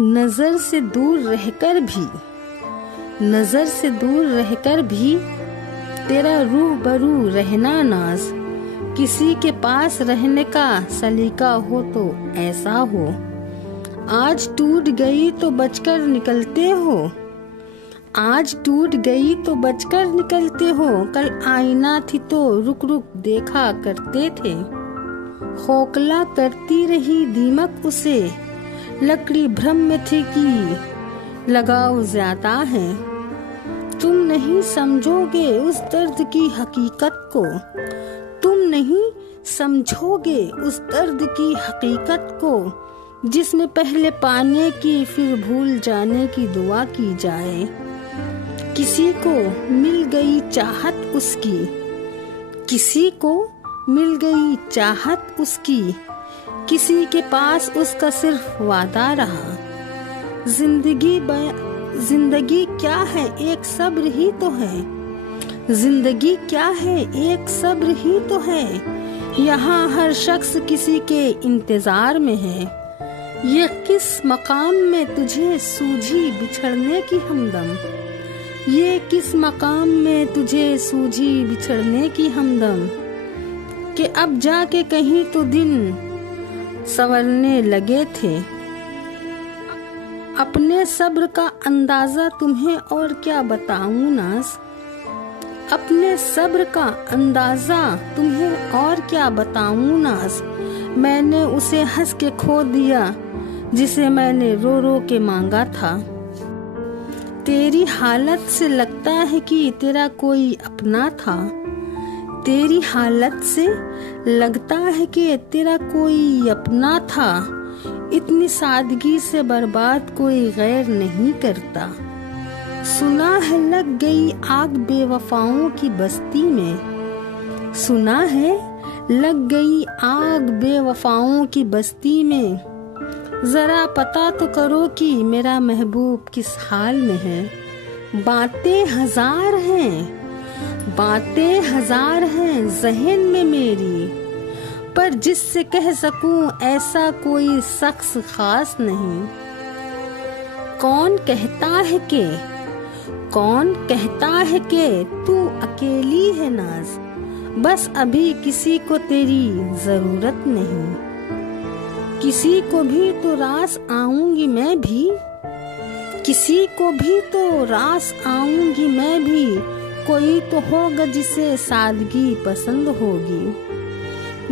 नजर से दूर रहकर भी तेरा रूबरू रहना नाज, किसी के पास रहने का सलीका हो तो ऐसा हो। आज टूट गई तो बचकर निकलते हो, आज टूट गई तो बचकर निकलते हो। कल आईना थी तो रुक रुक देखा करते थे, खोखला करती रही दीमक उसे, लकड़ी भ्रम में थी कि लगाव ज्यादा है। तुम नहीं समझोगे उस दर्द की हकीकत को, तुम नहीं समझोगे उस दर्द की हकीकत को, जिसमें पहले पाने की फिर भूल जाने की दुआ की जाए। किसी को मिल गई चाहत उसकी, किसी को मिल गई चाहत उसकी, किसी के पास उसका सिर्फ वादा रहा। जिंदगी क्या है एक सब्र ही तो है, जिंदगी क्या है एक सब्र ही तो है। यहाँ हर शख्स किसी के इंतजार में है, ये किस मकाम में तुझे सूझी बिछड़ने की हमदम, ये किस मकाम में तुझे सूझी बिछड़ने की हमदम, कि अब जाके कहीं तो दिन संवरने लगे थे। अपने सब्र का अंदाजा तुम्हें और क्या बताऊं नाज, अपने सब्र का अंदाजा तुम्हें और क्या बताऊं नाज। मैंने उसे हंस के खो दिया जिसे मैंने रो रो के मांगा था। तेरी हालत से लगता है कि तेरा कोई अपना था, तेरी हालत से लगता है कि तेरा कोई अपना था। इतनी सादगी से बर्बाद कोई गैर नहीं करता। सुना है लग गई आग बेवफाओं की बस्ती में, सुना है लग गई आग बेवफाओं की बस्ती में। जरा पता तो करो कि मेरा महबूब किस हाल में है। बातें हजार हैं, बातें हजार हैं ज़हन में मेरी, पर जिससे कह सकूं ऐसा कोई शख्स खास नहीं। कौन कहता है कि तू अकेली है नाज, बस अभी किसी को तेरी जरूरत नहीं। किसी को भी तो रास आऊंगी मैं भी, किसी को भी तो रास आऊंगी मैं भी। कोई तो होगा जिसे सादगी पसंद होगी।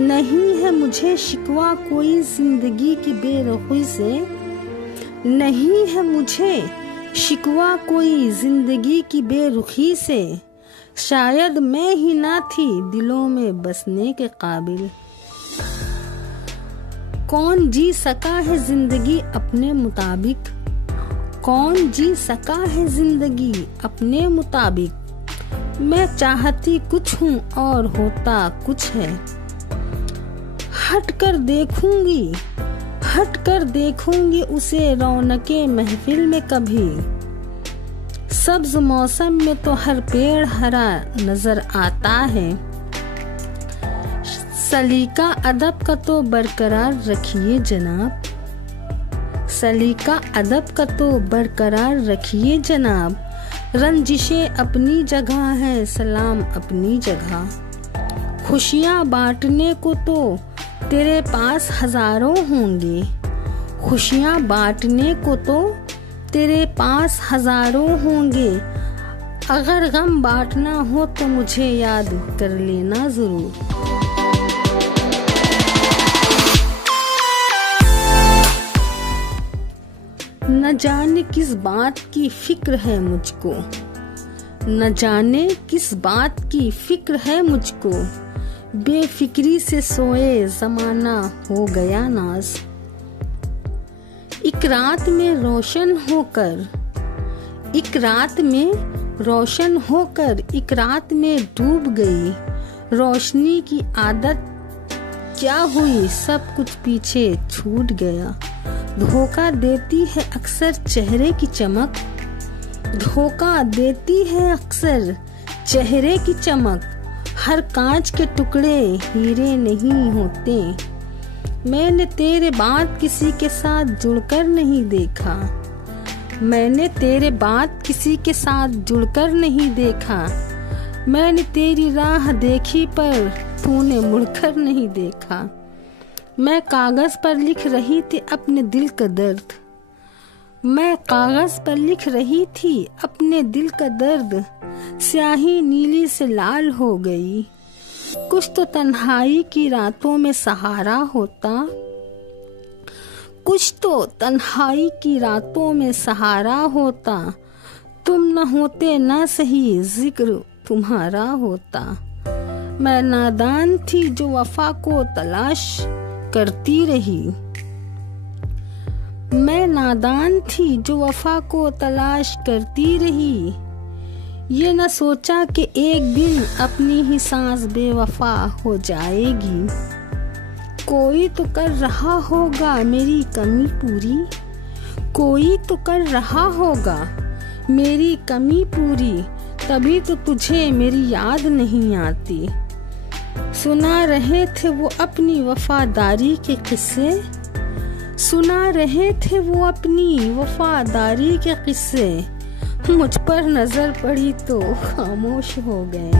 नहीं है मुझे शिकवा कोई जिंदगी की बेरुखी से, नहीं है मुझे शिकवा कोई जिंदगी की बेरुखी से। शायद मैं ही ना थी दिलों में बसने के काबिल। कौन जी सका है जिंदगी अपने मुताबिक, कौन जी सका है जिंदगी अपने मुताबिक। मैं चाहती कुछ हूँ और होता कुछ है। हट कर देखूंगी उसे रौनके महफिल में कभी। सब्ज मौसम में तो हर पेड़ हरा नजर आता है। सलीका अदब का तो बरकरार रखिए जनाब, सलीका अदब का तो बरकरार रखिए जनाब। रंजिशें अपनी जगह है, सलाम अपनी जगह। खुशियाँ बांटने को तो तेरे पास हजारों होंगे, खुशियाँ बांटने को तो तेरे पास हजारों होंगे। अगर गम बांटना हो तो मुझे याद कर लेना जरूर। न जाने किस बात की फिक्र है मुझको, न जाने किस बात की फिक्र है मुझको। बेफिक्री से सोए जमाना हो गया नाज। एक रात में रोशन होकर, एक रात में रोशन होकर, एक रात में डूब गई। रोशनी की आदत क्या हुई, सब कुछ पीछे छूट गया। धोखा देती है अक्सर चेहरे की चमक, धोखा देती है अक्सर चेहरे की चमक। हर कांच के टुकड़े हीरे नहीं होते, मैंने तेरे बाद किसी के साथ जुड़कर नहीं देखा। मैंने तेरे बाद किसी के साथ जुड़कर नहीं देखा। मैंने तेरी राह देखी पर तूने मुड़कर नहीं देखा। मैं कागज पर लिख रही थी अपने दिल का दर्द। मैं कागज पर लिख रही थी अपने दिल का दर्द। स्याही नीली से लाल हो गई। कुछ तो तन्हाई की रातों में सहारा होता। कुछ तो तन्हाई की रातों में सहारा होता। तुम न होते न सही जिक्र तुम्हारा होता। मैं नादान थी जो वफा को तलाश करती रही। मैं नादान थी जो वफा को तलाश करती रही। ये न सोचा कि एक दिन अपनी ही सांस बेवफा हो जाएगी। कोई तो कर रहा होगा मेरी कमी पूरी। कोई तो कर रहा होगा मेरी कमी पूरी। तभी तो तुझे मेरी याद नहीं आती। सुना रहे थे वो अपनी वफादारी के किस्से। सुना रहे थे वो अपनी वफादारी के किस्से। मुझ पर नजर पड़ी तो खामोश हो गए।